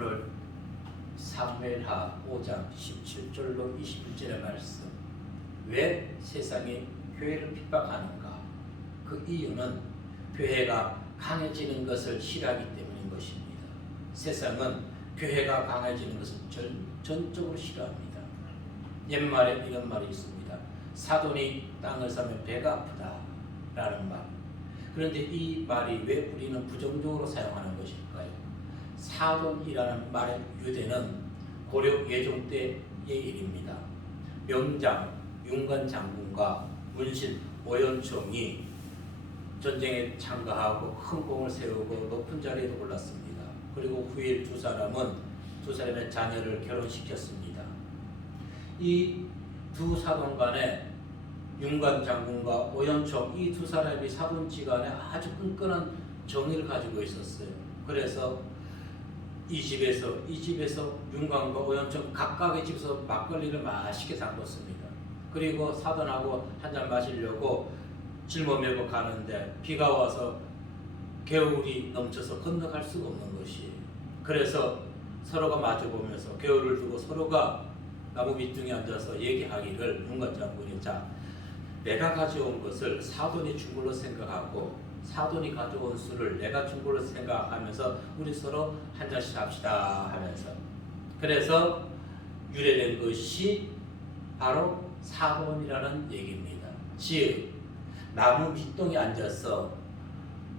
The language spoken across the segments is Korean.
오늘 사무엘하 5장 17절로 21절의 말씀, 왜 세상이 교회를 핍박하는가? 그 이유는 교회가 강해지는 것을 싫어하기 때문인 것입니다. 세상은 교회가 강해지는 것을 전적으로 싫어합니다. 옛말에 이런 말이 있습니다. 사돈이 땅을 사면 배가 아프다 라는 말. 그런데 이 말이 왜 우리는 부정적으로 사용하는 것일까요? 사돈이라는 말의 유대는 고려 예종 때의 일입니다. 명장 윤관 장군과 문신 오연총이 전쟁에 참가하고 큰功을 세우고 높은 자리에 올랐습니다. 그리고 후일 두 사람의 자녀를 결혼시켰습니다. 이 두 사돈 간에 윤관 장군과 오연총 이 두 사람이 사돈지간에 아주 끈끈한 정의를 가지고 있었어요. 그래서 이 집에서 윤관과 오연총 각각의 집에서 막걸리를 맛있게 담궜습니다. 그리고 사돈하고 한잔 마시려고 짊어 메고 가는데 비가 와서 개울이 넘쳐서 건너갈 수가 없는 것이에요. 그래서 서로가 마주보면서 개울을 두고 서로가 나무 밑둥에 앉아서 얘기하기를 윤관 장군이 내가 가져온 것을 사돈이 준 걸로 생각하고 사돈이 가져온 술을 내가 준 걸로 생각하면서 우리 서로 한 잔씩 합시다 하면서, 그래서 유래된 것이 바로 사돈이라는 얘기입니다. 즉 나무 밑동에 앉아서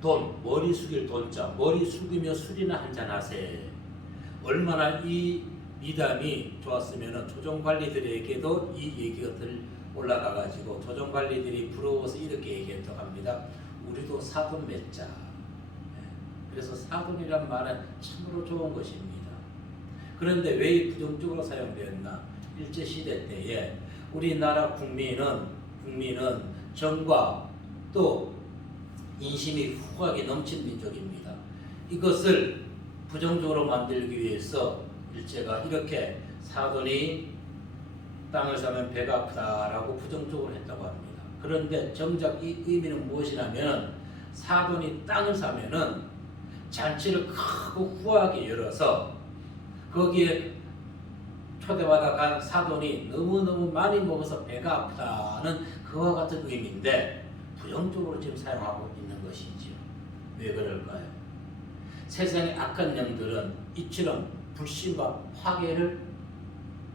머리 숙일 돈자, 머리 숙이며 술이나 한잔 하세. 얼마나 이 미담이 좋았으면 조정관리들에게도 이 얘기가 올라가가지고 조정관리들이 부러워서 이렇게 얘기했다고 합니다. 우리도 사돈 맺자. 그래서 사돈이란 말은 참으로 좋은 것입니다. 그런데 왜 부정적으로 사용되었나? 일제시대 때에 우리나라 국민은 정과 또 인심이 후하게 넘친 민족입니다. 이것을 부정적으로 만들기 위해서 일제가 이렇게 사돈이 땅을 사면 배가 아프다라고 부정적으로 했다고 합니다. 그런데 정작 이 의미는 무엇이냐면 사돈이 땅을 사면은 잔치를 크고 후하게 열어서 거기에 초대받아 간 사돈이 너무너무 많이 먹어서 배가 아프다는 그와 같은 의미인데 부정적으로 지금 사용하고 있는 것이지요. 왜 그럴까요? 세상의 악한 영들은 이처럼 불신과 화해를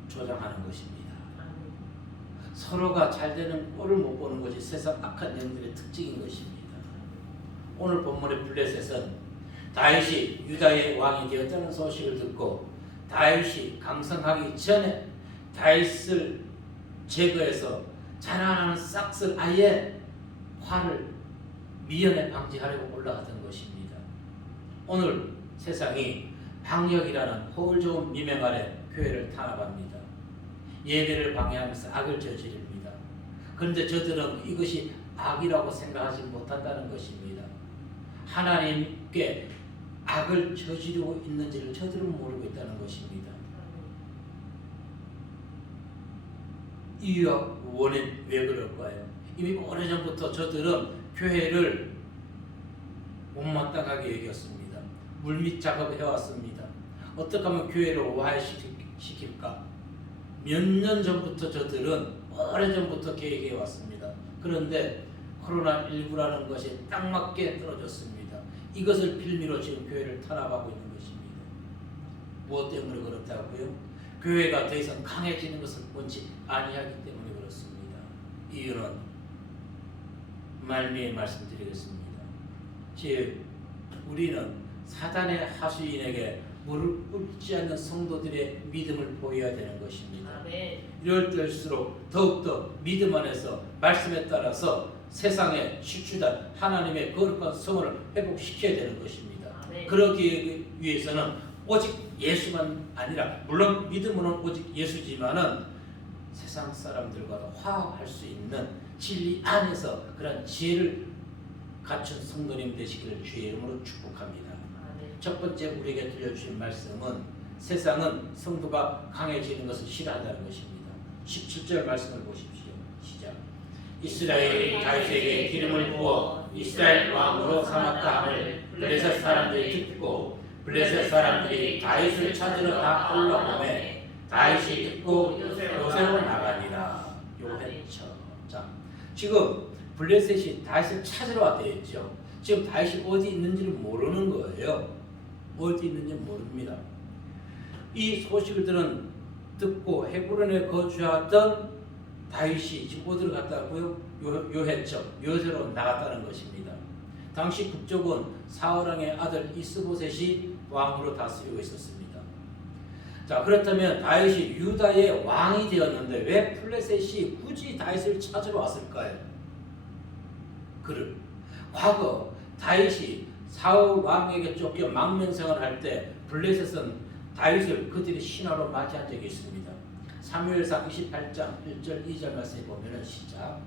조장하는 것입니다. 서로가 잘 되는 꼴을 못 보는 것이 세상 악한 영들의 특징인 것입니다. 오늘 본문의 블레셋은 다윗이 유다의 왕이 되었다는 소식을 듣고 다윗이 강성하기 전에 다윗을 제거해서 자라나는 싹을 아예 화를 미연에 방지하려고 올라갔던 것입니다. 오늘 세상이 방역이라는 허울 좋은 미명 아래 교회를 탄압합니다. 예배를 방해하면서 악을 저지릅니다. 그런데 저들은 이것이 악이라고 생각하지 못한다는 것입니다. 하나님께 악을 저지르고 있는지를 저들은 모르고 있다는 것입니다. 이유와 원인 왜 그럴까요? 이미 오래전부터 저들은 교회를 못마땅하게 여겼습니다. 물밑 작업을 해왔습니다. 어떻게 하면 교회를 오해시킬까? 몇 년 전부터 저들은 오래전부터 계획해 왔습니다. 그런데 코로나19라는 것이 딱 맞게 떨어졌습니다. 이것을 빌미로 지금 교회를 탄압하고 있는 것입니다. 무엇 때문에 그렇다고요? 교회가 더 이상 강해지는 것을 원치 아니하기 때문에 그렇습니다. 이유는 말미에 말씀드리겠습니다. 즉 우리는 사단의 하수인에게 무릎 꿇지 않는 성도들의 믿음을 보여야 되는 것입니다. 이럴 때일수록 더욱더 믿음 안에서 말씀에 따라서 세상에 치추단 하나님의 거룩한 성을 회복시켜야 되는 것입니다. 그러기 위해서는 오직 예수만 아니라, 물론 믿음으로는 오직 예수지만은 세상 사람들과도 화합할 수 있는 진리 안에서 그런 지혜를 갖춘 성도님 되시기를 주의 이름으로 축복합니다. 첫 번째 우리에게 들려주신 말씀은 세상은 성도가 강해지는 것을 싫어한다는 것입니다. 17절 말씀을 보십시오. 시작. 이스라엘이 다윗에게 기름을 부어 이스라엘 왕으로 삼았다 함을 블레셋 사람들이 듣고 블레셋 사람들이 다윗을 찾으러 다 올라오매 다윗이 듣고 요새로 나가니라. 요새처. 자, 지금 블레셋이 다윗을 찾으러 왔다 했죠. 지금 다윗이 어디 있는지를 모르는 거예요. 어디 있는지 모릅니다. 이 소식을 듣고 헤브론에 거주하던 다윗이 지금 어디로 갔다고요? 요새처, 요새로 나갔다는 것입니다. 당시 북쪽은 사울왕의 아들 이스보셋이 왕으로 다스리고 있었습니다. 자, 그렇다면 다윗이 유다의 왕이 되었는데 왜 블레셋이 굳이 다윗을 찾으러 왔을까요? 과거 다윗이 사울 왕에게 쫓겨 망명생활을 할 때 블레셋은 다윗을 그들의 신하로 맞이한 적이 있습니다. 사무엘상 28장 1절 2절 말씀에 보면은 시작.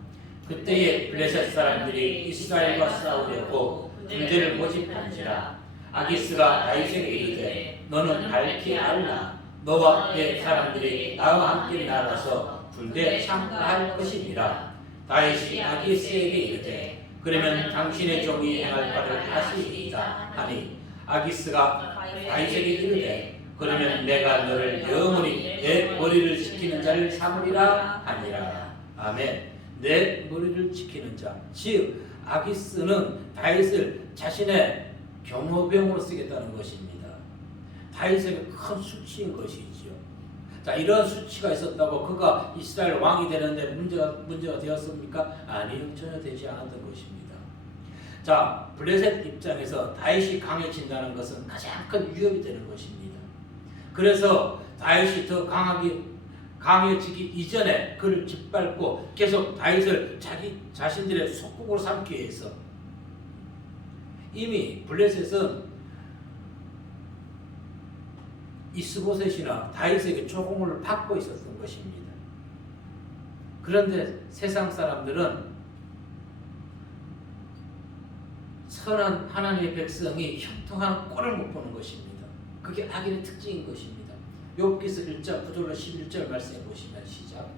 그때에 블레셋 사람들이 이스라엘과 싸우려고 군대를 모집한지라 아기스가 다윗에게 이르되 너는 밝히 알라 너와 내 사람들이 나와 함께 나가서 군대에 참가할 것이니라. 다윗이 아기스에게 이르되 그러면 당신의 종이 행할 바를 하시리이다 하니 아기스가 다윗에게 이르되 그러면 내가 너를 영원히 내 머리를 지키는 자를 삼으리라 하니라. 아멘. 내 머리를 지키는 자, 즉 아기스는 다윗을 자신의 경호병으로 쓰겠다는 것입니다. 다윗에게 큰 수치인 것이지요. 자, 이런 수치가 있었다고 그가 이스라엘 왕이 되는데 문제가 되었습니까? 아니요, 전혀 되지 않았던 것입니다. 자, 블레셋 입장에서 다윗이 강해진다는 것은 가장 큰 위협이 되는 것입니다. 그래서 다윗이 더 강해지기 이전에 그를 짓밟고 계속 다윗을 자신들의 속국으로 삼기 위해서 이미 블레셋은 이스보셋이나 다윗에게 조공을 받고 있었던 것입니다. 그런데 세상 사람들은 선한 하나님의 백성이 형통한 꼴을 못 보는 것입니다. 그게 악인의 특징인 것입니다. 욥기서 1장 9절로 11절 말씀해 보시면 시작.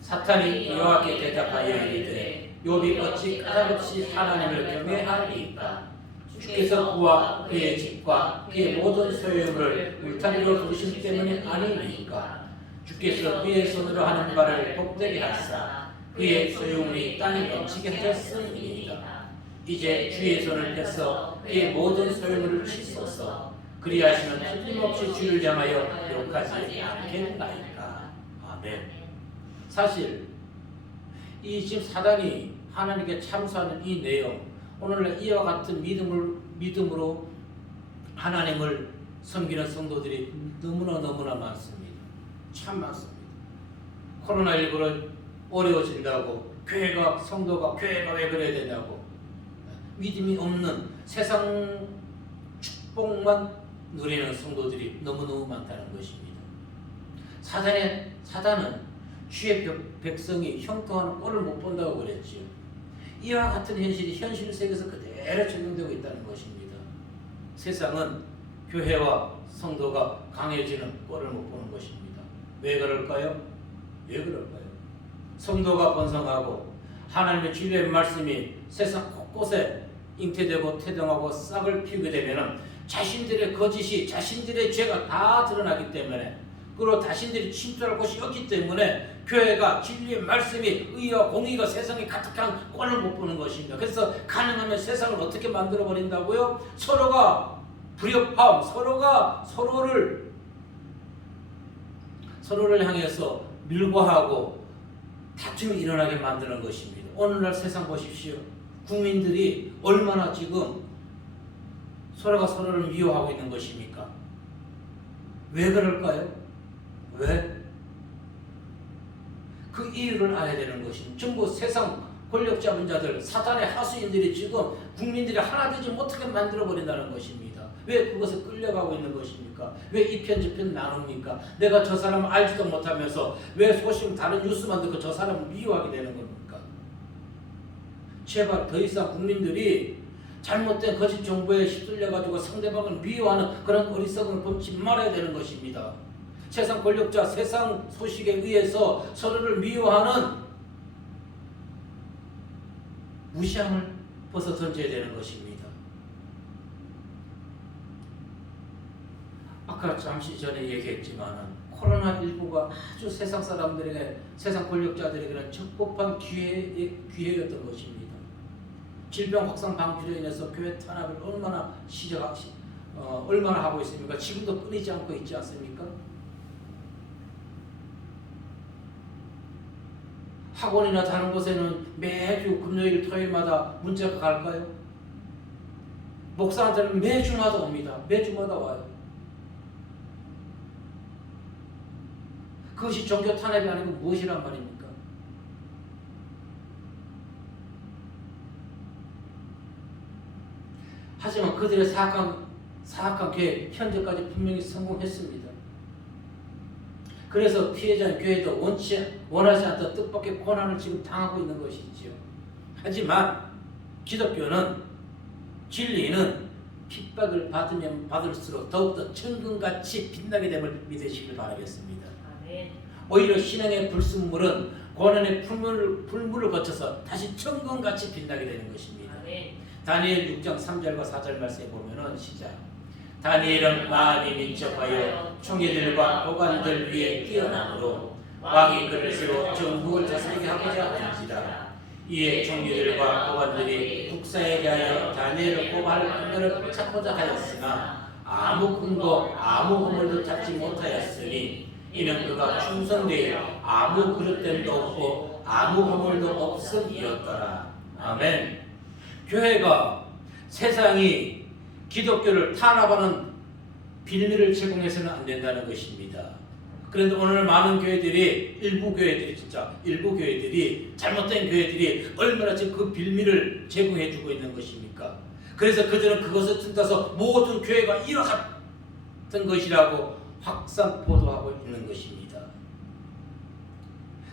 사탄이 여호와께 대답하여 이르되 욥이 어찌 까닭없이 하나님을 경외하리이까? 주께서 그와 그의 집과 그의 모든 소유물을 울타리로 두신 때문이 아니니까? 주께서 그의 손으로 하는 바를 복되게 하사 그의 소유물이 땅에 넘치게 하셨음이니이다. 이제 주의 손을 펴서 그의 모든 소유물을 치소서. 그리하시면 틀림없이 주를 향하여 욕하지 않겠나이까. 아멘. 사실 이 지금 사단이 하나님께 참소하는 이 내용, 오늘날 이와 같은 믿음으로 하나님을 섬기는 성도들이 너무나 많습니다. 참 많습니다. 코로나19로 어려워진다고 성도가 교회가 왜 그래야 되냐고 믿음이 없는 세상 축복만 누리는 성도들이 너무너무 많다는 것입니다. 사단은 주의 백성이 형통하는 꼴을 못 본다고 그랬지요. 이와 같은 현실이 현실 세계에서 그대로 적용되고 있다는 것입니다. 세상은 교회와 성도가 강해지는 꼴을 못 보는 것입니다. 왜 그럴까요? 성도가 번성하고 하나님의 진리의 말씀이 세상 곳곳에 잉태되고 태동하고 싹을 피우게 되면 자신들의 거짓이 자신들의 죄가 다 드러나기 때문에 그리고 자신들이 침투할 곳이 없기 때문에 교회가 진리의 말씀이 의와 공의가 세상에 가득한 꼴을 못 보는 것입니다. 그래서 가능하면 세상을 어떻게 만들어 버린다고요? 서로가 불협화음, 서로가 서로를 향해서 밀고하고 다툼이 일어나게 만드는 것입니다. 오늘날 세상 보십시오. 국민들이 얼마나 지금 서로가 서로를 미워하고 있는 것입니까? 왜 그럴까요? 왜? 그 이유를 알아야 되는 것입니다. 전부 세상 권력 잡은 자들, 사탄의 하수인들이 지금 국민들이 하나 되지 못하게 만들어버린다는 것입니다. 왜 그것에 끌려가고 있는 것입니까? 왜 이 편 저 편 나눕니까? 내가 저 사람을 알지도 못하면서 왜 소식 다른 뉴스만 듣고 저 사람을 미워하게 되는 겁니까? 제발 더 이상 국민들이 잘못된 거짓 정보에 휩쓸려가지고 상대방을 미워하는 그런 어리석음을 범치 말아야 되는 것입니다. 세상 권력자, 세상 소식에 의해서 서로를 미워하는 무시함을 벗어 던져야 되는 것입니다. 아까 잠시 전에 얘기했지만 코로나19가 아주 세상 사람들에게, 세상 권력자들에게는 적법한 기회였던 것입니다. 질병 확산 방지로 인해서 교회 탄압을 얼마나 하고 있습니까? 지금도 끊이지 않고 있지 않습니까? 학원이나 다른 곳에는 매주 금요일, 토요일마다 문자가 갈까요? 목사한테는 매주마다 옵니다. 매주마다 와요. 그것이 종교 탄압이 아니고 무엇이란 말입니까? 하지만 그들의 사악한 계획, 현재까지 분명히 성공했습니다. 그래서 피해자인 교회도 원하지 않던 뜻밖의 고난을 지금 당하고 있는 것이지요. 하지만 기독교는, 진리는 핍박을 받으면 받을수록 더욱더 천금같이 빛나게 됨을 믿으시길 바라겠습니다. 아멘. 오히려 신앙의 불순물은 고난의 불물을 거쳐서 다시 천금같이 빛나게 되는 것입니다. 아멘. 다니엘 6장 3절과 4절 말씀에 보면은 시작. 다니엘은 마음이 민첩하여 총리들과 보관들 위에 뛰어나므로 왕이 그를 새로 정국을 다스리게 하고자 한지라. 이에 총리들과 보관들이 국사에 대하여 다니엘을 고발할 근거를 찾고자 하였으나 아무 근거, 아무 허물도 찾지 못하였으니 이는 그가 충성되어 아무 그릇됨도 없고 아무 허물도 없음이었더라. 아멘. 교회가 세상이 기독교를 탄압하는 빌미를 제공해서는 안 된다는 것입니다. 그런데 오늘 많은 교회들이, 일부 교회들이, 잘못된 교회들이 얼마나 지금 그 빌미를 제공해주고 있는 것입니까? 그래서 그들은 그것을 틈타서 모든 교회가 이와 같은 것이라고 확산 보도하고 있는 것입니다.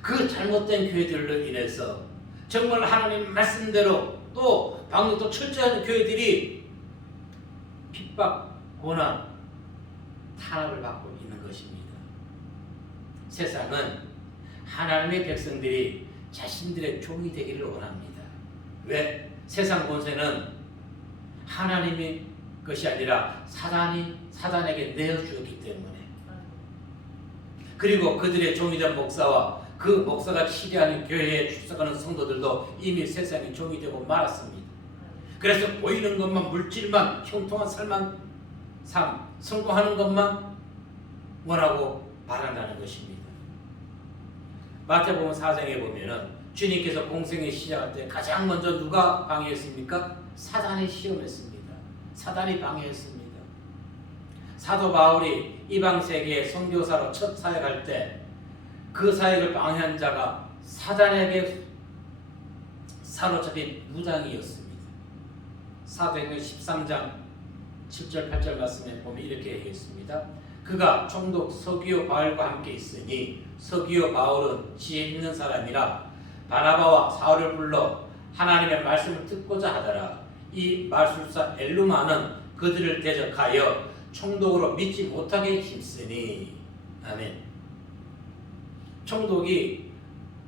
그 잘못된 교회들로 인해서 정말 하나님 말씀대로 또 방역도 철저한 교회들이 핍박, 고난, 탄압을 받고 있는 것입니다. 세상은 하나님의 백성들이 자신들의 종이 되기를 원합니다. 왜? 세상 권세는 하나님의 것이 아니라 사단에게 내어주었기 때문에. 그리고 그들의 종이 된 목사와 그 목사가 치리하는 교회에 출석하는 성도들도 이미 세상의 종이 되고 말았습니다. 그래서 보이는 것만, 물질만, 형통한 삶, 성공하는 것만 원하고 바란다는 것입니다. 마태복음 4장에 보면은 주님께서 공생의 시작할 때 가장 먼저 누가 방해했습니까? 사단이 시험했습니다. 사단이 방해했습니다. 사도 바울이 이방 세계의 선교사로 첫 사역할 때 그 사역을 방해한 자가 사단에게 사로잡힌 무당이었습니다. 사도행전 13장 7절 8절 말씀에 보면 이렇게 얘기했습니다. 그가 총독 서기오 바울과 함께 있으니 서기오 바울은 지혜 있는 사람이라 바나바와 사울을 불러 하나님의 말씀을 듣고자 하더라. 이 말술사 엘루마는 그들을 대적하여 총독으로 믿지 못하게 힘쓰니. 아멘. 총독이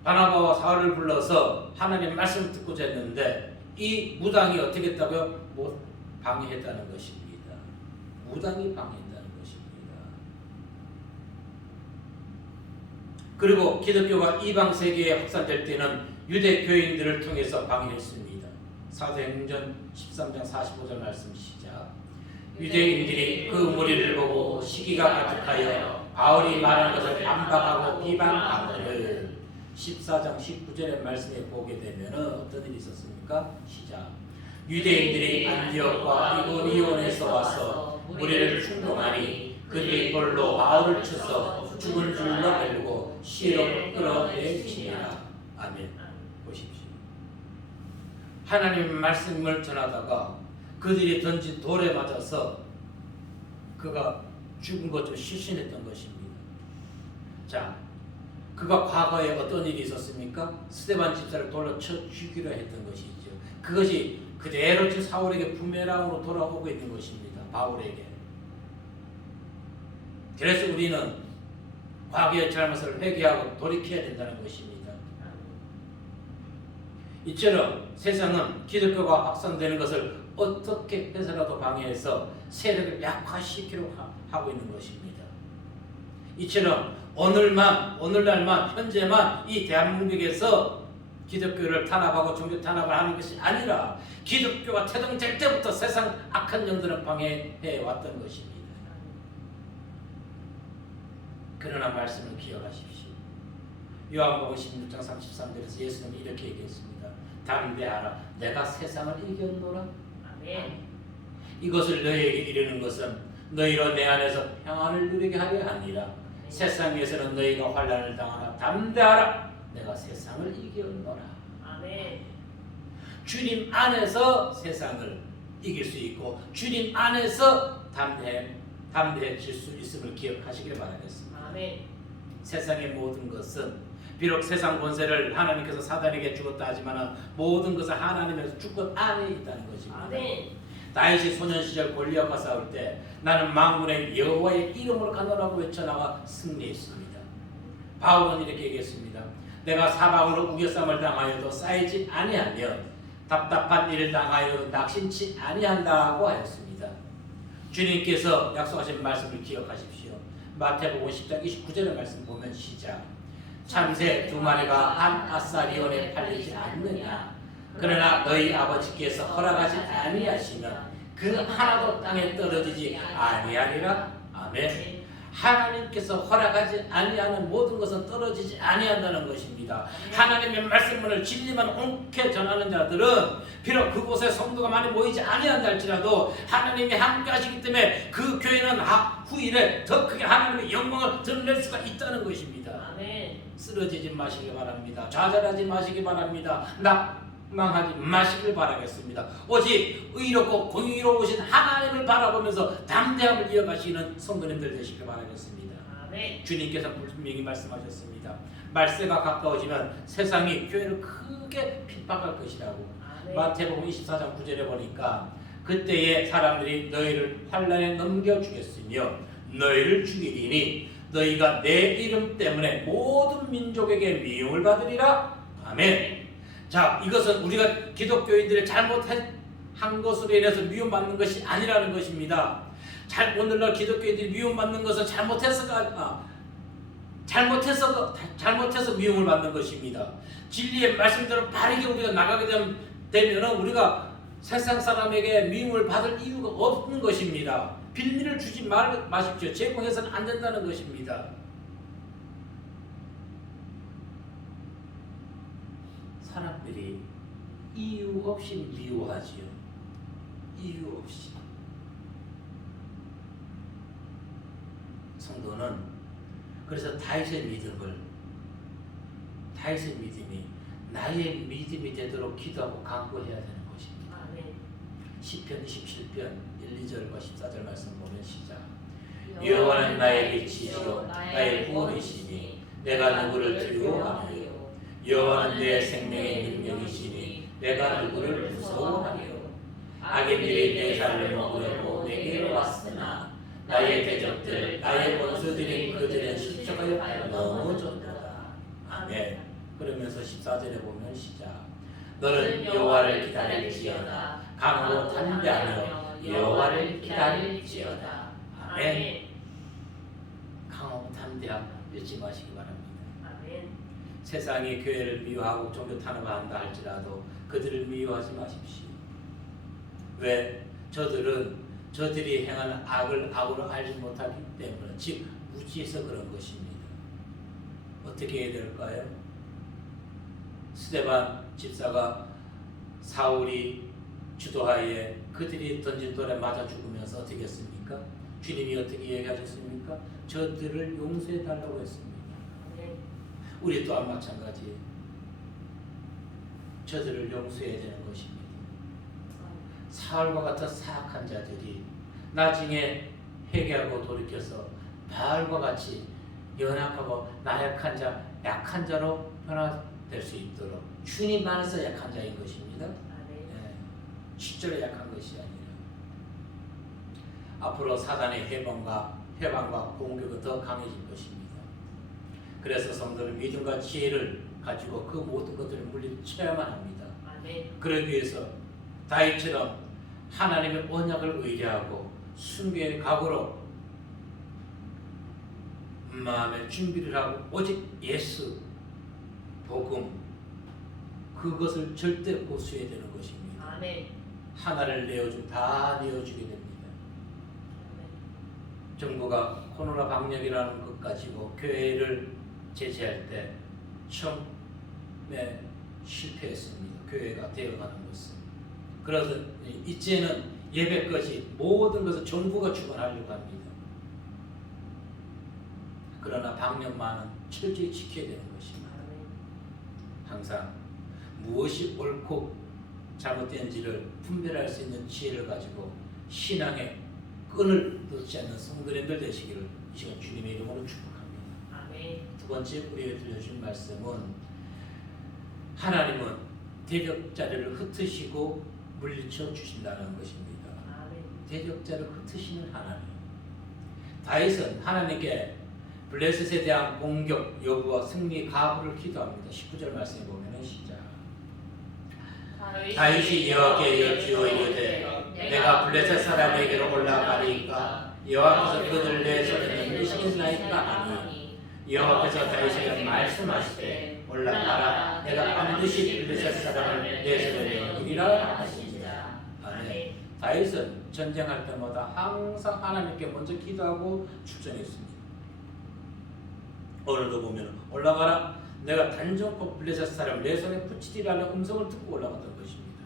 바나바와 사울을 불러서 하나님의 말씀을 듣고자 했는데 이 무당이 어떻게 했다고요? 방해했다는 것입니다. 무당이 방해했다는 것입니다. 그리고 기독교가 이방 세계에 확산될 때는 유대 교인들을 통해서 방해했습니다. 사도행전 13장 45절 말씀 시작. 유대인들이 그 무리를 보고 시기가 가득하여 바울이 말한 것을 반박하고 비방하거늘. 14장 19절의 말씀에 보게 되면 어떤 일이 있었습니까? 시작. 유대인들이 안디옥과 이고니온에서 와서 무리를 충동하니 그들이 돌로 바울을 쳐서 죽은 줄로 알고 시로 끌어내치니라. 아멘. 보십시오. 하나님의 말씀을 전하다가 그들이 던진 돌에 맞아서 그가 죽은 것을 실신했던 것입니다. 자, 그가 과거에 어떤 일이 있었습니까? 스데반 집사를 돌로 쳐 죽이려 했던 것이죠. 그것이 그대로 지금 사울에게 부메랑으로 돌아오고 있는 것입니다. 바울에게. 그래서 우리는 과거의 잘못을 회개하고 돌이켜야 된다는 것입니다. 이처럼 세상은 기독교가 확산되는 것을 어떻게 해서라도 방해해서 세력을 약화시키려 하고 있는 것입니다. 이처럼 오늘날만 현재만 이 대한민국에서 기독교를 탄압하고 종교 탄압을 하는 것이 아니라 기독교가 태동될 때부터 세상 악한 영들을 방해해 왔던 것입니다. 그러나 말씀을 기억하십시오. 요한복음 16장 33절에서 예수님이 이렇게 얘기했습니다. 담대하라, 내가 세상을 이겼노라. 아멘. 이것을 너희에게 이르는 것은 너희로 내 안에서 평안을 누리게 하려 하니라. 세상에서는 너희가 환난을 당하나 담대하라, 내가 세상을 이겼노라. 아멘. 주님 안에서 세상을 이길 수 있고 주님 안에서 담대해질 수 있음을 기억하시길 바라겠습니다. 아멘. 세상의 모든 것은 비록 세상 권세를 하나님께서 사단에게 주었다 하지만 모든 것은 하나님에서 주권 안에 있다는 것입니다. 아멘. 다윗이 소년 시절 골리앗과 싸울 때 나는 만군의 여호와의 이름으로 가노라고 외쳐나가 승리했습니다. 바울은 이렇게 얘기했습니다. 내가 사방으로 우겨쌈을 당하여도 쌓이지 아니하며 답답한 일을 당하여도 낙심치 아니한다고 하였습니다. 주님께서 약속하신 말씀을 기억하십시오. 마태복음 10장 29절의 말씀 보면 시작. 참새 두 마리가 한 아사리온에 팔리지 않느냐. 그러나 너희 아버지께서 허락하지 아니하시면 그 하나도 땅에 떨어지지 아니하리라. 아멘. 하나님께서 허락하지 아니하는 모든 것은 떨어지지 아니한다는 것입니다. 하나님의 말씀을 진리만 옳게 전하는 자들은 비록 그곳에 성도가 많이 모이지 아니한다 할지라도 하나님이 함께 하시기 때문에 그 교회는 후일에 더 크게 하나님의 영광을 드러낼 수가 있다는 것입니다. 아멘. 쓰러지지 마시기 바랍니다. 좌절하지 마시기 바랍니다. 망하지 마시길 바라겠습니다. 오직 의롭고 공의로우신 하나님을 바라보면서 담대함을 이어가시는 성도님들 되시길 바라겠습니다. 아멘. 주님께서 분명히 말씀하셨습니다. 말세가 가까워지면 세상이 교회를 크게 핍박할 것이라고. 아멘. 마태복음 24장 9절에 보니까 그때에 사람들이 너희를 환난에 넘겨주겠으며 너희를 죽이리니 너희가 내 이름 때문에 모든 민족에게 미움을 받으리라. 아멘. 자, 이것은 우리가 기독교인들이 잘못한 것으로 인해서 미움받는 것이 아니라는 것입니다. 오늘날 기독교인들이 미움받는 것은 잘못해서 미움을 받는 것입니다. 진리의 말씀대로 바르게 우리가 나가게 되면 우리가 세상 사람에게 미움을 받을 이유가 없는 것입니다. 빌미를 주지 마십시오. 제공해서는 안 된다는 것입니다. 사람들이 이유 없이 미워하지요. 이유 없이. 성도는 그래서 다윗의 믿음이 나의 믿음이 되도록 기도하고 간구해야 되는 것입니다. 아멘. 시편 27편 1, 2절과 14절 말씀 보면 시작. 여호와는 나의 빛이시요 나의 구원이시니 내가 누구를 두려워하리요. 여호와는 내 생명의 능력이시니 내가 누구를 무서워하리요. 악인들이 내 살을 먹으려고 내게 왔으나 나의 대적들 나의 원수들인 그들은 십자가에 넘어졌도다. 아멘. 그러면서 14절에 보면 시작. 너는 여호와를 기다릴지어다. 강으로 담대하며 여호와를 기다릴지어다. 아멘. 강하고 담대함 잃지 마시기 바랍니다. 아멘. 세상이 교회를 미워하고 종교 탄압한다 할지라도 그들을 미워하지 마십시오. 왜? 저들이 행하는 악을 악으로 알지 못하기 때문에, 즉 무지해서 그런 것입니다. 어떻게 해야 될까요? 스데반 집사가 사울이 주도하에 그들이 던진 돌에 맞아 죽으면서 어떻게 했습니까? 주님이 어떻게 얘기하셨습니까? 저들을 용서해 달라고 했습니다. 우리 또한 마찬가지예요. 저들을 용서해야 되는 것입니다. 사울과 같은 사악한 자들이 나중에 회개하고 돌이켜서 바알과 같이 연약하고 나약한 자, 약한 자로 변화될 수 있도록 주님 안에서 약한 자인 것입니다. 실제로 약한 것이 아니라 앞으로 사단의 해방과 공격은 더 강해질 것입니다. 그래서 성도는 믿음과 지혜를 가지고 그 모든 것들을 물리쳐야만 합니다. 그러기 위해서 다윗처럼 하나님의 언약을 의뢰하고 순교의 각오로 마음의 준비를 하고 오직 예수 복음 그것을 절대 고수해야 되는 것입니다. 아멘. 하나를 내어주면 다 내어주게 됩니다. 정부가 코로나 방역이라는 것 가지고 교회를 제재할 때 처음에 실패했습니다. 교회가 되어가는 것은. 그래서 이제는 예배까지 모든 것을 정부가 주관하려고 합니다. 그러나 방역만은 철저히 지켜야 되는 것입니다. 항상 무엇이 옳고 잘못된지를 분별할 수 있는 지혜를 가지고 신앙의 끈을 놓지 않는 성도님들 되시기를 이 시간 주님의 이름으로 축복합니다. 아멘. 두 번째 우리에게 들려주신 말씀은 하나님은 대적자를 흩으시고 물리쳐 주신다는 것입니다. 아멘. 대적자를 흩으시는 하나님. 다윗은 하나님께 블레셋에 대한 공격 여부와 승리 가부를 기도합니다. 19절 말씀에 보면 시작. 다윗이 여호와께 여쭈어 이르되 내가 블레셋 사람에게로 올라가리까 여호와께서 그들 내 손에 넘기시겠나이까 하니 여호와께서 다윗에게 말씀하시되 올라가라 내가 반드시 블레셋 사람을 내 손에 넘기리라 하시니라. 아멘. 다윗은 전쟁할 때마다 항상 하나님께 먼저 기도하고 출전했습니다. 오늘도 보면 올라가라 내가 단정코 블레셋 사람 내 손에 붙이리라는 음성을 듣고 올라갔던 것입니다.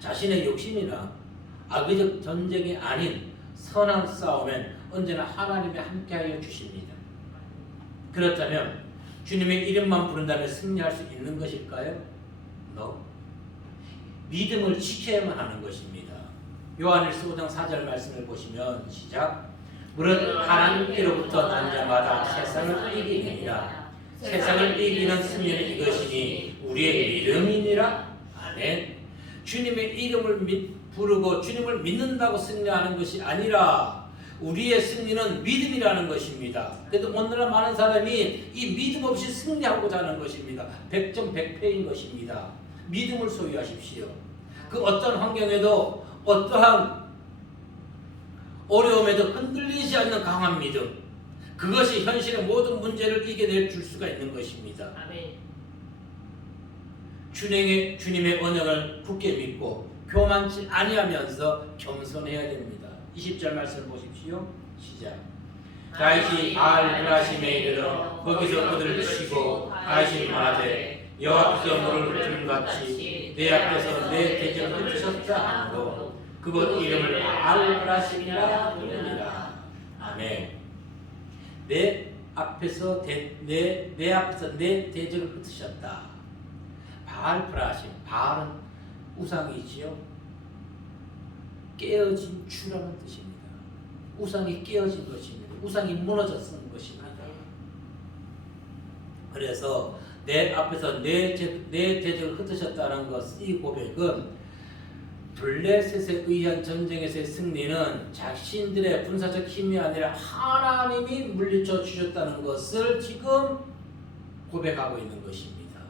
자신의 욕심이나 악의적 전쟁이 아닌 선한 싸움엔 언제나 하나님이 함께하여 주십니다. 그렇다면 주님의 이름만 부른다면 승리할 수 있는 것일까요? No. 믿음을 지켜야만 하는 것입니다. 요한일서 5장 4절 말씀을 보시면 시작. 무릇 하나님께로부터 난 자마다 세상을 이기느니라. 세상을 이기는 승리는 이것이니 우리의 믿음이니라. 아멘. 주님의 이름을 부르고 주님을 믿는다고 승리하는 것이 아니라 우리의 승리는 믿음이라는 것입니다. 그래도 오늘날 많은 사람이 이 믿음 없이 승리하고자 하는 것입니다. 100점 100패인 것입니다. 믿음을 소유하십시오. 그 어떤 환경에도 어떠한 어려움에도 흔들리지 않는 강한 믿음, 그것이 현실의 모든 문제를 이겨낼 줄 수가 있는 것입니다. 아멘. 주님의 언약을 굳게 믿고 교만치 아니하면서 겸손해야 됩니다. 20절 말씀을 보십시오. 시작. 다윗이 바알브라심에 이르러 거기서 그들을 치고 다윗이 말하되 여호와께서 물을 흩음같이 내 앞에서 내 대적을 흩으셨다 하므로 그곳 이름을 바알브라심이라 부르니라. 아멘. 내 앞에서 내 대적을 흩으셨다. 바알브라심, 바알은 우상이지요. 깨어진 추라는 뜻입니다. 우상이 깨어진 것입니다. 우상이 무너졌는 것입니다. 그래서 내 앞에서 내 대적을 흩으셨다는 것, 이 고백은 블레셋에 의한 전쟁에서의 승리는 자신들의 군사적 힘이 아니라 하나님이 물리쳐 주셨다는 것을 지금 고백하고 있는 것입니다.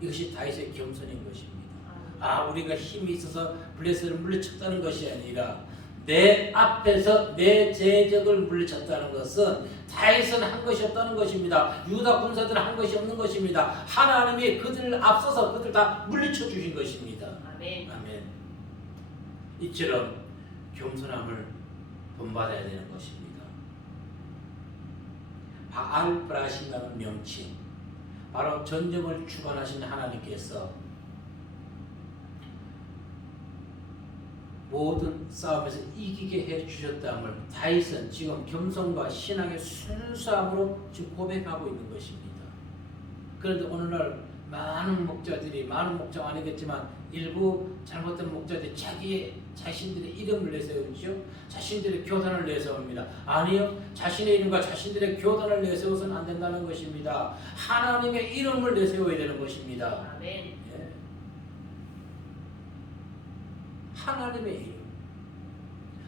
이것이 다윗의 겸손인 것입니다. 우리가 힘이 있어서 블레셋을 물리쳤다는 것이 아니라 내 앞에서 내 대적을 물리쳤다는 것은 다윗은 한 것이 없다는 것입니다. 유다 군사들은 한 것이 없는 것입니다. 하나님이 그들을 앞서서 그들 다 물리쳐 주신 것입니다. 아멘. 아멘. 이처럼 겸손함을 본받아야 되는 것입니다. 바알브라심이라는 명칭, 바로 전쟁을 주관하신 하나님께서 모든 싸움에서 이기게 해주셨다함을 다윗은 지금 겸손과 신앙의 순수함으로 지금 고백하고 있는 것입니다. 그런데 오늘날 많은 목자가 아니겠지만 일부 잘못된 목자들이 자신들의 이름을 내세우죠. 자신들의 교단을 내세웁니다. 아니요, 자신의 이름과 자신들의 교단을 내세워서는 안 된다는 것입니다. 하나님의 이름을 내세워야 되는 것입니다. 아멘. 예. 하나님의 이름.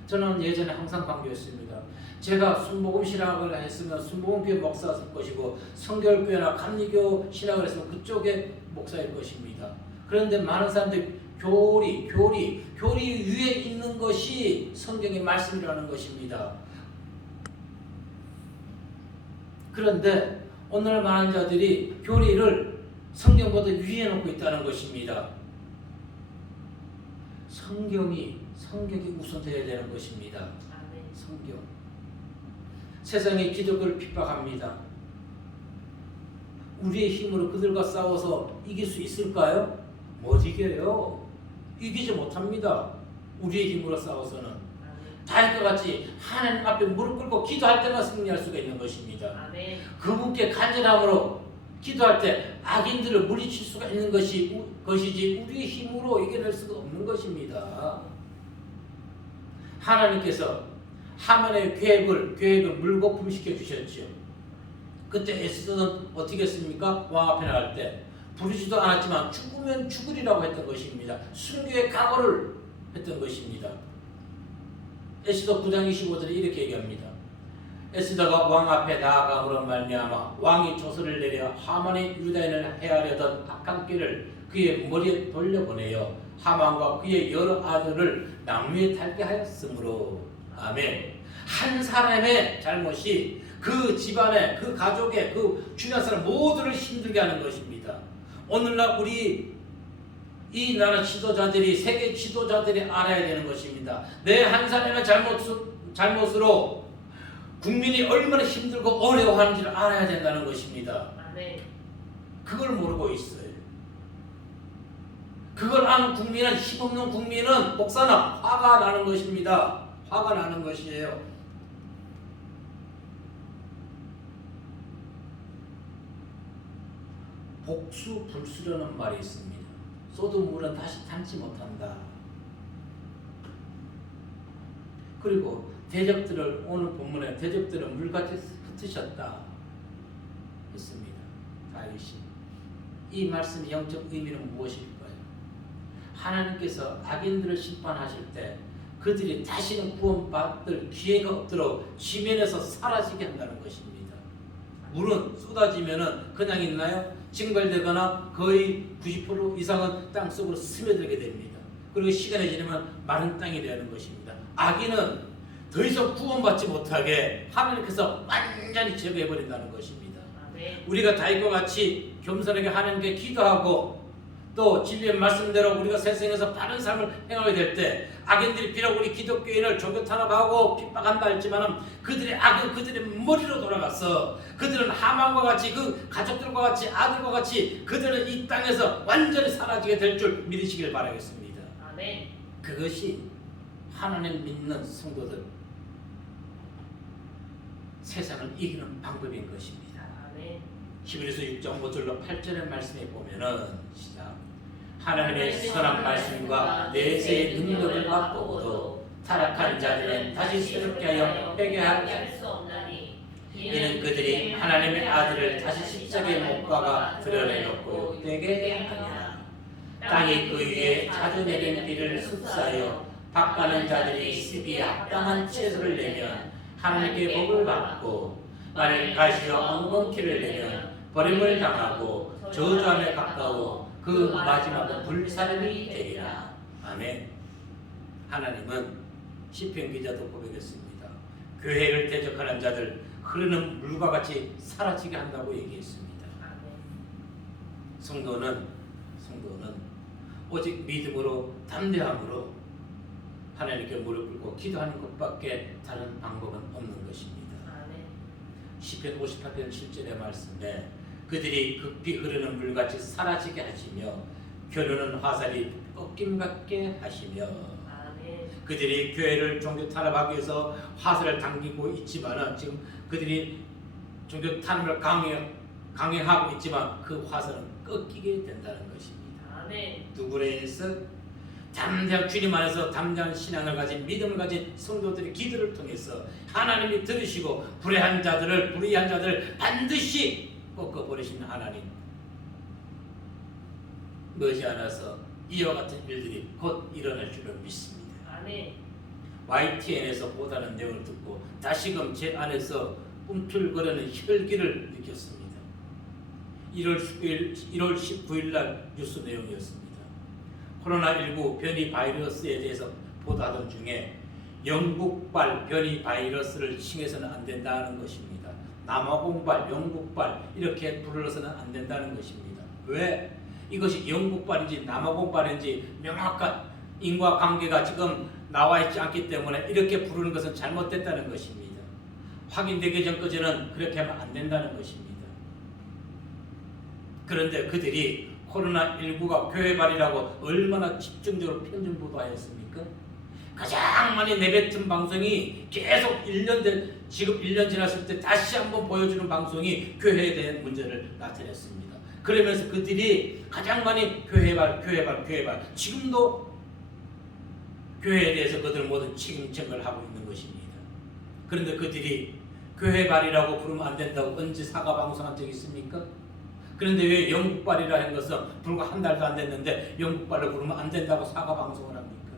저는 예전에 항상 강조했습니다. 제가 순복음 신학을 했으면 순복음교회 목사일 것이고 성결교회나 감리교 신학을 했으면 그쪽의 목사일 것입니다. 그런데 많은 사람들이 교리 위에 있는 것이 성경의 말씀이라는 것입니다. 그런데 오늘 많은 자들이 교리를 성경보다 위에 놓고 있다는 것입니다. 성경이 우선되어야 되는 것입니다. 아멘. 성경. 세상이 기독교를 핍박합니다. 우리의 힘으로 그들과 싸워서 이길 수 있을까요? 못 이겨요. 이기지 못합니다. 우리의 힘으로 싸워서는. 아멘. 다윗과 같이 하나님 앞에 무릎 꿇고 기도할 때만 승리할 수가 있는 것입니다. 아멘. 그분께 간절함으로 기도할 때 악인들을 물리칠 수가 있는 것이지 우리의 힘으로 이겨낼 수가 없는 것입니다. 하나님께서 하만의 계획을 물거품시켜 주셨죠. 그때 에스더는 어떻게 했습니까? 왕 앞에 나갈 때 부르지도 않았지만 죽으면 죽으리라고 했던 것입니다. 순교의 각오를 했던 것입니다. 에스더 9장 25절에 이렇게 얘기합니다. 에스더가 왕 앞에 나아감으로 말미암아 왕이 조서를 내려 하만이 유다인을 해하려던 악한 꾀를 그의 머리에 돌려보내어 하만과 그의 여러 아들을 나무에 달게 하였으므로. 아멘. 한 사람의 잘못이 그 집안의, 그 가족의, 그 주변 사람 모두를 힘들게 하는 것입니다. 오늘날 우리 이 나라 지도자들이, 세계 지도자들이 알아야 되는 것입니다. 내 한 사람의 잘못으로 국민이 얼마나 힘들고 어려워하는지를 알아야 된다는 것입니다. 아멘. 그걸 모르고 있어요. 그걸 아는 국민은, 힘없는 국민은, 목사는 화가 나는 것입니다. 화가 나는 것이에요. 복수불수라는 말이 있습니다. 쏟은 물은 다시 담지 못한다. 그리고 대적들을, 오늘 본문에 대적들을 물같이 흩으셨다 했습니다. 다윗이. 이 말씀의 영적 의미는 무엇일까요? 하나님께서 악인들을 심판하실 때 그들이 다시는 구원받을 기회가 없도록 지면에서 사라지게 한다는 것입니다. 물은 쏟아지면은 그냥 있나요? 징발되거나 거의 90% 이상은 땅속으로 스며들게 됩니다. 그리고 시간이 지나면 마른 땅이 되는 것입니다. 악인은 더 이상 구원받지 못하게 하나님께서 완전히 제거해버린다는 것입니다. 아멘. 우리가 다윗과 같이 겸손하게 하나님께 기도하고 또 진리의 말씀대로 우리가 세상에서 바른 삶을 행하게 될 때 악인들이 비록 우리 기독교인을 조교 탄압하고 핍박한다 할지만 그들의 악은 그들의 머리로 돌아가서 그들은 하만과 같이 그 가족들과 같이 아들과 같이 그들은 이 땅에서 완전히 사라지게 될 줄 믿으시길 바라겠습니다. 아멘. 그것이 하나님 믿는 성도들 세상을 이기는 방법인 것입니다. 아멘. 히브리서 6장 5절로 8절의 말씀에 보면은 시작. 하나님의 선한 말씀과 내세의 능력을 맛보고도 타락한 자들은 다시 새롭게 하여 회개하게 할 수 없나니 이는 그들이 하나님의 아들을 다시 십자가에 못 박아 드러내놓고 되게 하냐. 땅이 그 위에 자주 내린 비를 흡사하여 박가는 자들이 습이 합당한 채소를 내면 하나님께 복을 받고 만일 가시와 엉겅퀴를 내면 버림을 당하고 저주함에 가까워 그 마지막은 불사름이 되리라. 아멘. 하나님은 시편 기자도 고백했습니다. 교회를 대적하는 자들 흐르는 물과 같이 사라지게 한다고 얘기했습니다. 아멘. 성도는 오직 믿음으로 담대함으로 하나님께 무릎 꿇고 기도하는 것밖에 다른 방법은 없는 것입니다. 아멘. 시편 58편 7절의 말씀에 그들이 급히 흐르는 물같이 사라지게 하시며 겨누는 화살이 꺾임 같게 하시며. 아멘. 그들이 교회를 종교 탄압하기 위해서 화살을 당기고 있지만은 지금 그들이 종교 탄압을 강행하고 있지만 그 화살은 꺾이게 된다는 것입니다. 아멘. 누구를 위해서? 담대한 주님 안에서 담대한 신앙을 가진 믿음을 가진 성도들의 기도를 통해서 하나님이 들으시고 불의한 자들을 반드시 꺾어버리시는 하나님, 머지않아서 이와 같은 일들이 곧 일어날 줄을 믿습니다. 아멘. YTN에서 보다는 내용을 듣고 다시금 제 안에서 꿈틀거리는 혈기를 느꼈습니다. 1월 19일 날 뉴스 내용이었습니다. 코로나19 변이 바이러스에 대해서 보도하던 중에 영국발 변이 바이러스를 칭해서는 안 된다는 것입니다. 남아공발, 영국발 이렇게 부르러서는 안 된다는 것입니다. 왜? 이것이 영국발인지 남아공발인지 명확한 인과관계가 지금 나와 있지 않기 때문에 이렇게 부르는 것은 잘못됐다는 것입니다. 확인되기 전까지는 그렇게 하면 안 된다는 것입니다. 그런데 그들이 코로나19가 교회발이라고 얼마나 집중적으로 편중 보도하였습니까? 가장 많이 내뱉은 방송이 계속 지금 1년 지났을 때 다시 한번 보여주는 방송이 교회에 대한 문제를 나타냈습니다. 그러면서 그들이 가장 많이 교회발 지금도 교회에 대해서 그들 모두 책임을 하고 있는 것입니다. 그런데 그들이 교회발이라고 부르면 안 된다고 언제 사과 방송한 적이 있습니까? 그런데 왜 영국발이라 하는 것은 불과 한 달도 안 됐는데 영국발로 부르면 안 된다고 사과 방송을 합니까?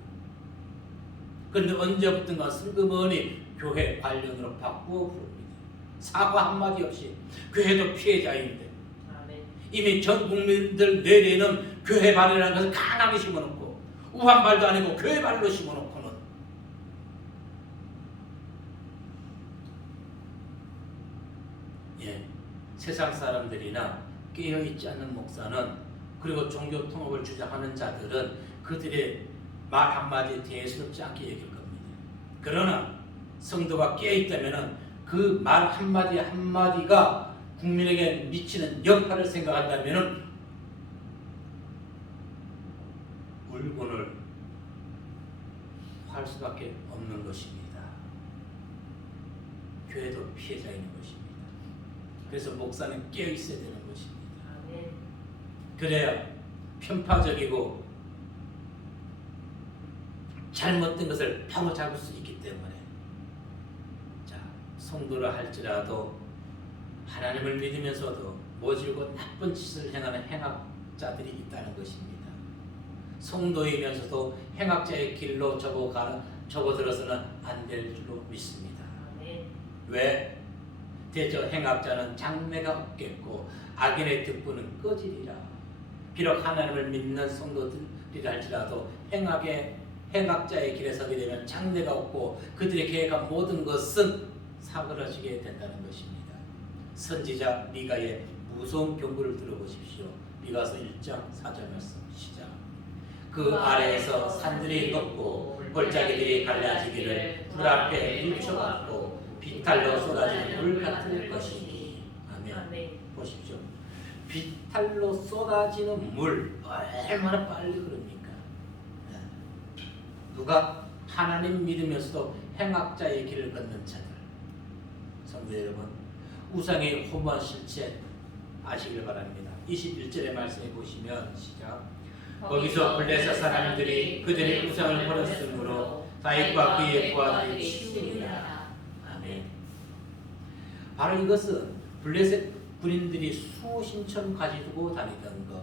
그런데 언제부턴가 슬그머니 교회 관련으로 바꾸어 부릅니다. 사과 한마디 없이. 교회도 피해자인데 이미 전 국민들 뇌리에는 교회발이라는 것을 강하게 심어놓고 우한발도 아니고 교회발로 심어놓고는 세상 사람들이나 깨어있지 않는 목사는 그리고 종교 통합을 주장하는 자들은 그들의 말 한마디에 대수롭지 않게 여길 겁니다. 그러나 성도가 깨어있다면 그 말 한마디 한마디가 국민에게 미치는 역할을 생각한다면 울분을 할 수밖에 없는 것입니다. 교회도 피해자인 것입니다. 그래서 목사는 깨어있어야 되는 것입니다. 그래야 편파적이고 잘못된 것을 바로 잡을 수 있기 때문에 자, 성도라 할지라도 하나님을 믿으면서도 모질고 나쁜 짓을 행하는 행악자들이 있다는 것입니다. 성도이면서도 행악자의 길로 접어들어서는 안 될 줄로 믿습니다. 왜? 대저 행악자는 장래가 없겠고 악인의 득분은 꺼지리라. 비록 하나님을 믿는 성도들이라 할지라도 행악자의 길에 서게 되면 장래가 없고 그들의 계획한 모든 것은 사그러지게 된다는 것입니다. 선지자 미가의 무서운 경고를 들어보십시오. 미가서 1장 4절 말씀 시작. 그 아래에서 산들이 높고 골짜기들이 갈라지기를 불 앞에 밀쳐갖고 비탈로 쏟아지는 물 같을 것이니. 아멘. 보십시오. 비탈로 쏟아지는 물 얼마나 빨리 흐릅니까? 누가 하나님 믿으면서도 행악자의 길을 걷는 자들. 성도 여러분, 우상의 허무한 실체 아시길 바랍니다. 21절의 말씀에 보시면 시작. 거기서 블레셋 사람들이 그들의 우상을 버렸으므로 다윗과 그의 부하들이 치우니라. 아멘. 바로 이것은 블레셋 군인들이 수신천 가지고 다니던 것,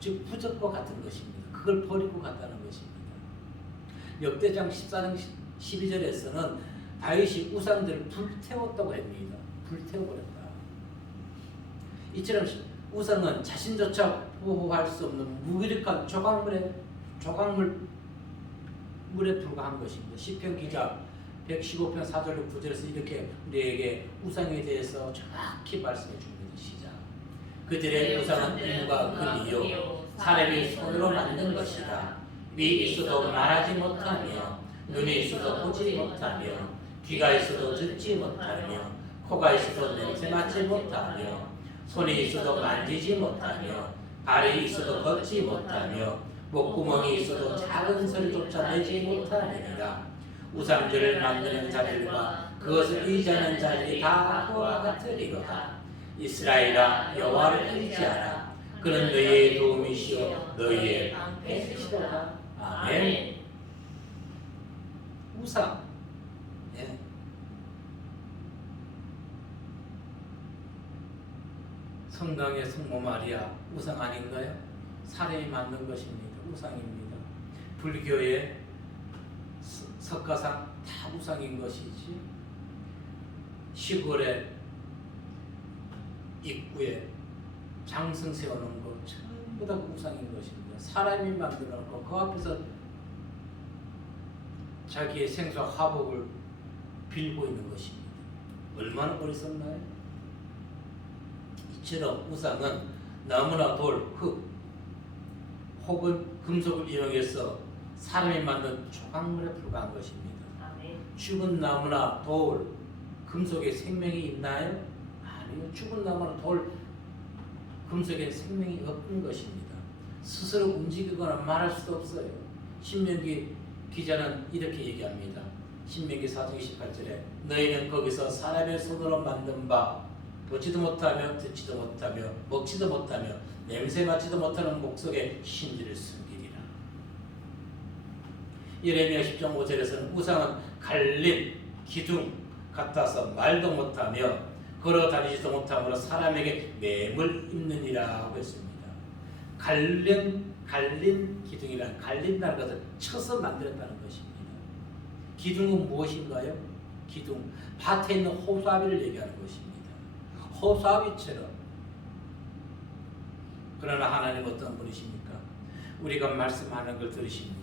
즉 부적과 같은 것입니다. 그걸 버리고 갔다는 것입니다. 역대장 14장 12절에서는 다윗이 우상들을 불태웠다고 합니다. 불태워버렸다. 이처럼 우상은 자신조차 보호할 수 없는 무기력한 조각물에 불과한 것입니다. 시편 기자 115편 4절 9절에서 이렇게 우리에게 우상에 대해서 정확히 말씀해 줍니다. 시작. 그들의 우상은 은과 금이요 사람이 손으로 만든 것이다. 위 있어도 말하지 못하며 눈이 있어도 보지 못하며 귀가 있어도 듣지 못하며 코가 있어도 냄새 맡지 못하며 손이 있어도 만지지 못하며 발이 있어도 걷지 못하며 목구멍이 있어도 작은 소리조차 내지 못하느니라. 우상들을 만드는 자들과 그것을 의지하는 자들이 다 그와 같으리로다. 이스라엘아 여호와를 의지하라. 그는 너희의 도움이시오 너희의 방패시로다. 아멘. 우상. 네. 성당의 성모 마리아 우상 아닌가요? 사람이 만든 것입니다. 우상입니다. 불교의 석가상 다 우상인 것이지. 시골의 입구에 장승 세워놓은 것 전부 다 우상인 것입니다. 사람이 만들어 놓고 그 앞에서 자기의 생사 화복을 빌고 있는 것입니다. 얼마나 어리석나요? 이처럼 우상은 나무나 돌, 흙 혹은 금속을 이용해서 사람이 만든 조각물에 불과한 것입니다. 아멘. 죽은 나무나 돌, 금속에 생명이 있나요? 아니요. 죽은 나무나 돌, 금속에 생명이 없는 것입니다. 스스로 움직이거나 말할 수도 없어요. 신명기 기자는 이렇게 얘기합니다. 신명기 4장 28절에 너희는 거기서 사람의 손으로 만든 바 보지도 못하며 듣지도 못하며 먹지도 못하며 냄새 맡지도 못하는 목석의 신들을 숨기리라. 예레미야 10장 5절에서는 우상은 갈린 기둥 같아서 말도 못하며 걸어 다니지도 못하므로 사람에게 매물 입느니라고 했습니다. 갈린 기둥이란 갈린다는 것을 쳐서 만들었다는 것입니다. 기둥은 무엇인가요? 기둥, 밭에 있는 호수아비를 얘기하는 것입니다. 호수아비처럼. 그러나 하나님 어떤 분이십니까? 우리가 말씀하는 걸 들으십니다.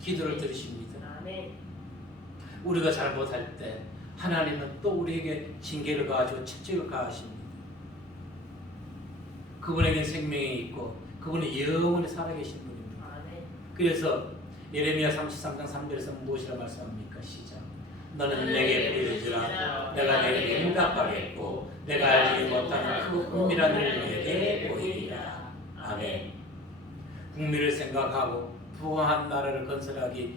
기도를 들으십니다. 아멘. 우리가 잘못할 때 하나님은 또 우리에게 징계를 가하시고 책찍을 가하십니다. 그분에게 생명이 있고 그분은 영원히 살아계신 분입니다. 아멘. 그래서 예레미야 33장 3절에서 무엇이라 말씀합니까? 시작. 너는 내게 보여주라. 내가 내게 응답하겠고 내가 알지 못하는 그 은밀한 일을 내게 보이리라. 아멘. 국민을 생각하고 부강한 나라를 건설하기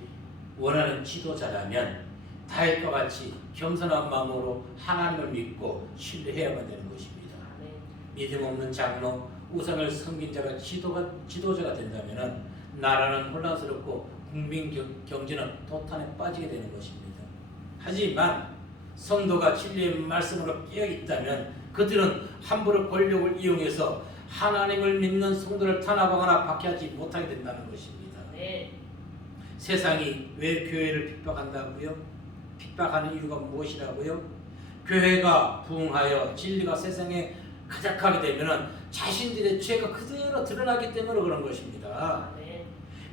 원하는 지도자라면 다윗과 같이 겸손한 마음으로 하나님을 믿고 신뢰해야만 되는 것입니다. 아멘. 믿음 없는 장로, 우상을 섬긴 자가 지도자가 된다면 나라는 혼란스럽고 국민 경제는 도탄에 빠지게 되는 것입니다. 하지만 성도가 진리의 말씀으로 깨어 있다면 그들은 함부로 권력을 이용해서 하나님을 믿는 성도를 탄압하거나 박해하지 못하게 된다는 것입니다. 네. 세상이 왜 교회를 핍박한다고요? 핍박하는 이유가 무엇이라고요? 교회가 부흥하여 진리가 세상에 가득하게 되면 자신들의 죄가 그대로 드러나기 때문에 그런 것입니다. 아멘.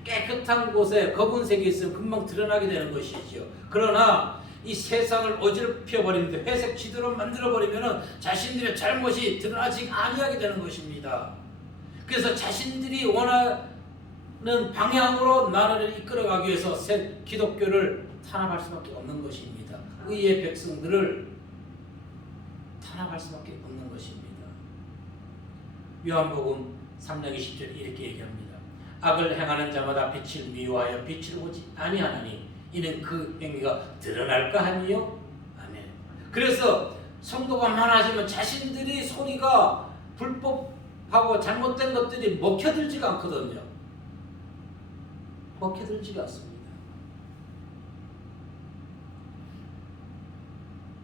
깨끗한 곳에 검은색이 있으면 금방 드러나게 되는 것이죠. 그러나 이 세상을 어지럽혀 버리는데 회색 지도로 만들어 버리면 자신들의 잘못이 드러나지 아니하게 되는 것입니다. 그래서 자신들이 원하는 방향으로 나라를 이끌어가기 위해서 새 기독교를 탄압할 수밖에 없는 것입니다. 의의 백성들을 탄압할 수밖에 없는 것입니다. 요한복음 3장 20절 이렇게 얘기합니다. 악을 행하는 자마다 빛을 미워하여 빛을 보지 아니하나니 이는 그 행위가 드러날까 하니요. 아멘. 그래서 성도가 많아지면 자신들이 소리가 불법하고 잘못된 것들이 먹혀들지가 않거든요. 먹혀들지가 않습니다.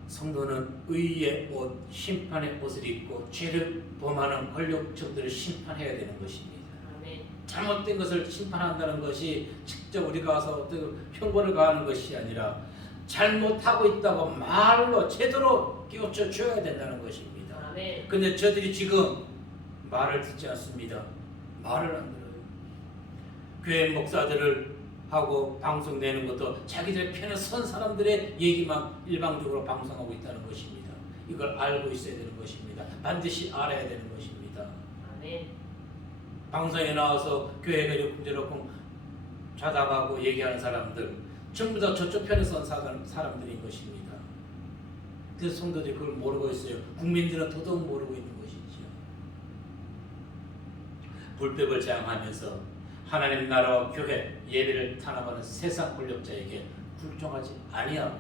성도는 의의 옷, 심판의 옷을 입고 죄를 범하는 권력층들을 심판해야 되는 것입니다. 아멘. 잘못된 것을 심판한다는 것이 직접 우리가 가서 어떻게 형벌을 가하는 것이 아니라 잘못하고 있다고 말로 제대로 깨우쳐 줘야 된다는 것입니다. 아멘. 근데 저들이 지금 말을 듣지 않습니다. 말을 안 들어요. 교회 목사들을 하고 방송 내는 것도 자기들 편에 선 사람들의 얘기만 일방적으로 방송하고 있다는 것입니다. 이걸 알고 있어야 되는 것입니다. 반드시 알아야 되는 것입니다. 아멘. 방송에 나와서 교회가 이러쿵저러쿵 좌담하고 얘기하는 사람들 전부 다 저쪽 편에 선 사람들인 것입니다. 그래서 성도들이 그걸 모르고 있어요. 국민들은 더더욱 모르고 있는 것이죠. 불법을 저항하면서 하나님 나라와 교회, 예배를 탄압하는 세상 권력자에게 굴종하지 아니하고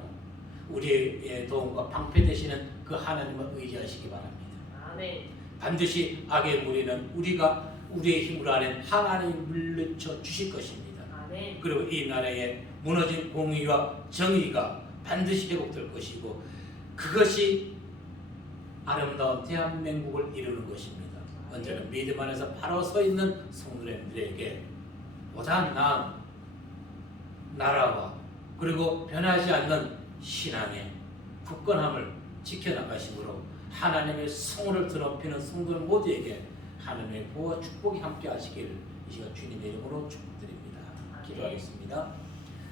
우리의 도움과 방패 되시는 그 하나님을 의지하시기 바랍니다. 아멘. 반드시 악의 무리는 우리가 우리의 힘으로 하는 하나님이 물리쳐 주실 것입니다. 아멘. 그리고 이 나라의 무너진 공의와 정의가 반드시 회복될 것이고 그것이 아름다운 대한민국을 이루는 것입니다. 언제나 믿음 안에서 바로 서 있는 성도님들에게 보다 나은 나라와 그리고 변하지 않는 신앙의 굳건함을 지켜나가심으로 하나님의 성을 드높이는 성도들 모두에게 하나님의 보호와 축복이 함께 하시기를 이 시간 주님의 이름으로 축복드립니다. 기도하겠습니다.